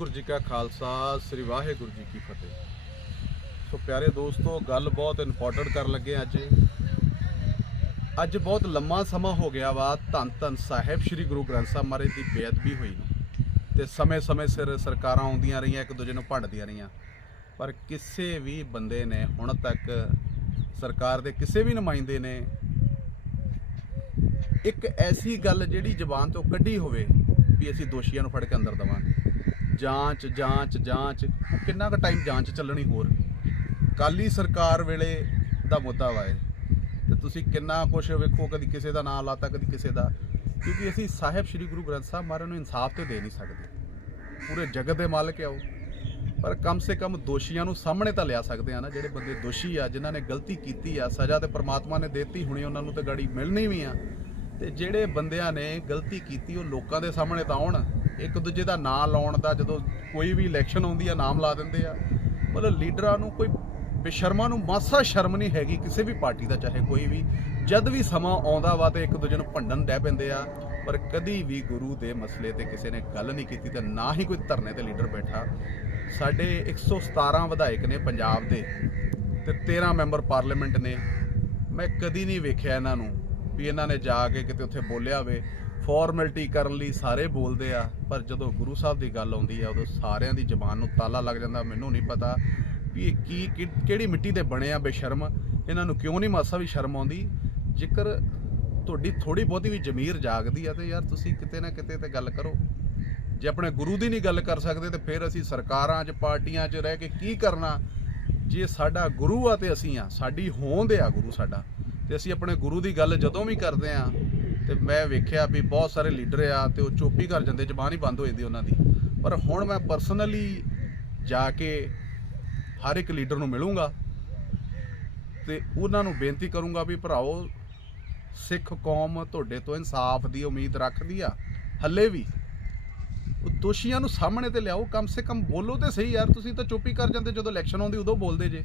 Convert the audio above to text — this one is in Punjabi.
ਗੁਰੂ ਜੀ ਕਾ ਖਾਲਸਾ, ਸ੍ਰੀ ਵਾਹਿਗੁਰੂ ਜੀ ਕੀ ਫਤਿਹ। ਸੋ ਪਿਆਰੇ ਦੋਸਤੋ, ਗੱਲ ਬਹੁਤ ਇੰਪੋਰਟੈਂਟ ਕਰਨ ਲੱਗੇ ਅੱਜ। ਅੱਜ ਬਹੁਤ ਲੰਮਾ ਸਮਾਂ ਹੋ ਗਿਆ ਵਾ, ਧੰਨ ਧੰਨ ਸਾਹਿਬ ਸ੍ਰੀ ਗੁਰੂ ਗ੍ਰੰਥ ਸਾਹਿਬ ਮਹਾਰਾਜ ਦੀ ਬੇਅਦਬੀ ਹੋਈ ਨੂੰ। ਤੇ ਸਮੇਂ-ਸਮੇਂ ਸਿਰ ਸਰਕਾਰਾਂ ਆਉਂਦੀਆਂ ਰਹੀਆਂ, ਇੱਕ ਦੂਜੇ ਨੂੰ ਭੰਡਦੀਆਂ ਰਹੀਆਂ। ਪਰ ਕਿਸੇ ਵੀ ਬੰਦੇ ਨੇ ਹੁਣ ਤੱਕ ਸਰਕਾਰ ਦੇ ਕਿਸੇ ਵੀ ਨੁਮਾਇੰਦੇ ਨੇ ਇੱਕ ਐਸੀ ਗੱਲ ਜਿਹੜੀ ਜ਼ਬਾਨ ਤੋਂ ਕੱਢੀ ਹੋਵੇ ਵੀ ਅਸੀਂ ਦੋਸ਼ੀਆਂ ਨੂੰ ਫੜ ਕੇ ਅੰਦਰ ਦਵਾਂਗੇ। ਜਾਂਚ ਜਾਂਚ ਜਾਂਚ। ਉਹ ਕਿੰਨਾ ਕੁ ਟਾਈਮ ਜਾਂਚ ਚੱਲਣੀ ਹੋਰ? ਕਾਲੀ ਸਰਕਾਰ ਵੇਲੇ ਦਾ ਮੁੱਦਾ ਵਾ ਇਹ। ਤੇ ਤੁਸੀਂ ਕਿੰਨਾ ਕੁਛ ਵੇਖੋ, ਕਦੀ ਕਿਸੇ ਦਾ ਨਾਮ ਲਾਤਾ, ਕਦੀ ਕਿਸੇ ਦਾ। ਕਿਉਂਕਿ ਅਸੀਂ ਸਾਹਿਬ ਸ੍ਰੀ ਗੁਰੂ ਗ੍ਰੰਥ ਸਾਹਿਬ ਮਹਾਰਾਜ ਨੂੰ ਇਨਸਾਫ ਤੇ ਦੇ ਨਹੀਂ ਸਕਦੇ। ਪੂਰੇ ਜਗਤ ਦੇ ਮਾਲਕ ਆ ਉਹ। ਪਰ ਕਮ ਸੇ ਕਮ ਦੋਸ਼ੀਆਂ ਨੂੰ ਸਾਹਮਣੇ ਤਾਂ ਲਿਆ ਸਕਦੇ ਆ ਨਾ, ਜਿਹੜੇ ਬੰਦੇ ਦੋਸ਼ੀ ਆ, ਜਿਨ੍ਹਾਂ ਨੇ ਗਲਤੀ ਕੀਤੀ ਆ, ਸਜ਼ਾ ਤੇ ਪ੍ਰਮਾਤਮਾ ਨੇ ਦਿੱਤੀ, ਹੁਣੀ ਉਹਨਾਂ ਨੂੰ ਤਾਂ ਗਾੜੀ ਮਿਲਣੀ ਵੀ ਆ। ਤੇ ਜਿਹੜੇ ਬੰਦਿਆਂ ਨੇ ਗਲਤੀ ਕੀਤੀ, ਉਹ ਲੋਕਾਂ ਦੇ ਸਾਹਮਣੇ ਤਾਂ ਆਉਣ। ਇੱਕ ਦੂਜੇ ਦਾ ਨਾਂ ਲਾਉਣ ਦਾ, ਜਦੋਂ ਕੋਈ ਵੀ ਇਲੈਕਸ਼ਨ ਆਉਂਦੀ ਆ, ਨਾਮ ਲਾ ਦਿੰਦੇ ਆ। ਮਤਲਬ ਲੀਡਰਾਂ ਨੂੰ ਕੋਈ ਬੇਸ਼ਰਮਾਂ ਨੂੰ ਮਾਸਾ ਸ਼ਰਮ ਨਹੀਂ ਹੈਗੀ ਕਿਸੇ ਵੀ ਪਾਰਟੀ ਦਾ, ਚਾਹੇ ਕੋਈ ਵੀ। ਜਦ ਵੀ ਸਮਾਂ ਆਉਂਦਾ ਵਾ ਤੇ ਇੱਕ ਦੂਜੇ ਨੂੰ ਭੰਡਣ ਡੈ ਪੈਂਦੇ ਆ, ਪਰ ਕਦੀ ਵੀ ਗੁਰੂ ਦੇ ਮਸਲੇ ਤੇ ਕਿਸੇ ਨੇ ਗੱਲ ਨਹੀਂ ਕੀਤੀ ਤੇ ਨਾ ਹੀ ਕੋਈ ਧਰਨੇ ਤੇ ਲੀਡਰ ਬੈਠਾ। ਸਾਡੇ 117 ਵਿਧਾਇਕ ਨੇ ਪੰਜਾਬ ਦੇ ਤੇ 13 ਮੈਂਬਰ ਪਾਰਲੀਮੈਂਟ ਨੇ। ਮੈਂ ਕਦੀ ਨਹੀਂ ਵੇਖਿਆ ਇਹਨਾਂ ਨੂੰ ਵੀ ਇਹਨਾਂ ਨੇ ਜਾ ਕੇ ਕਿਤੇ ਉੱਥੇ ਬੋਲਿਆ ਹੋਵੇ। ਫਾਰਮੈਲਿਟੀ ਕਰਨ ਲਈ ਸਾਰੇ ਬੋਲਦੇ ਆ, ਪਰ ਜਦੋਂ ਗੁਰੂ ਸਾਹਿਬ ਦੀ ਗੱਲ ਆਉਂਦੀ ਆ, ਉਦੋਂ ਸਾਰਿਆਂ ਦੀ ਜ਼ਬਾਨ ਨੂੰ ਤਾਲਾ ਲੱਗ ਜਾਂਦਾ, ਮੈਨੂੰ ਨਹੀਂ ਪਤਾ ਵੀ ਇਹ ਕੀ ਕਿਹੜੀ ਮਿੱਟੀ ਦੇ ਬਣੇ ਆ ਬੇਸ਼ਰਮ, ਇਹਨਾਂ ਨੂੰ ਕਿਉਂ ਨਹੀਂ ਮਾਸਾ ਵੀ ਸ਼ਰਮ ਆਉਂਦੀ? ਜੇਕਰ ਤੁਹਾਡੀ ਥੋੜੀ ਬਹੁਤੀ ਵੀ ਜ਼ਮੀਰ ਜਾਗਦੀ ਆ, ਤੇ ਯਾਰ ਤੁਸੀਂ ਕਿਤੇ ਨਾ ਕਿਤੇ ਤੇ ਗੱਲ ਕਰੋ। ਜੇ ਆਪਣੇ ਗੁਰੂ ਦੀ ਨਹੀਂ ਗੱਲ ਕਰ ਸਕਦੇ, ਤੇ ਫਿਰ ਅਸੀਂ ਸਰਕਾਰਾਂ 'ਚ, ਪਾਰਟੀਆਂ 'ਚ ਰਹਿ ਕੇ ਕੀ ਕਰਨਾ? ਜੇ ਸਾਡਾ ਗੁਰੂ ਆ ਤੇ ਅਸੀਂ ਆ, ਸਾਡੀ ਹੋਂਦ ਆ ਗੁਰੂ ਸਾਡਾ, ਤੇ ਅਸੀਂ ਆਪਣੇ ਗੁਰੂ ਦੀ ਗੱਲ ਜਦੋਂ ਵੀ ਕਰਦੇ ਆ ਤੇ ਮੈਂ ਵੇਖਿਆ ਵੀ ਬਹੁਤ ਸਾਰੇ ਲੀਡਰ ਆ ਤੇ ਉਹ ਚੋਪੀ ਕਰ ਜਾਂਦੇ, ਜ਼ਬਾਨ ਹੀ ਬੰਦ ਹੋ ਜਾਂਦੀ ਉਹਨਾਂ ਦੀ। ਪਰ ਹੁਣ ਮੈਂ ਪਰਸਨਲੀ ਜਾ ਕੇ ਹਰ ਇੱਕ ਲੀਡਰ ਨੂੰ ਮਿਲੂੰਗਾ ਤੇ ਉਹਨਾਂ ਨੂੰ ਬੇਨਤੀ ਕਰੂੰਗਾ ਵੀ ਭਰਾਓ, ਸਿੱਖ ਕੌਮ ਤੁਹਾਡੇ ਤੋਂ ਇਨਸਾਫ ਦੀ ਉਮੀਦ ਰੱਖਦੀ ਆ, ਹੱਲੇ ਵੀ। ਉਹ ਦੋਸ਼ੀਆਂ ਨੂੰ ਸਾਹਮਣੇ ਤੇ ਲਿਆਓ, ਕਮ ਸੇ ਕਮ ਬੋਲੋ ਤੇ ਸਹੀ ਯਾਰ, ਤੁਸੀਂ ਤਾਂ ਚੁੱਪੀ ਹੀ ਕਰ ਜਾਂਦੇ ਜਦੋਂ ਇਲੈਕਸ਼ਨ ਆਉਂਦੀ ਉਦੋਂ ਬੋਲਦੇ ਜੇ।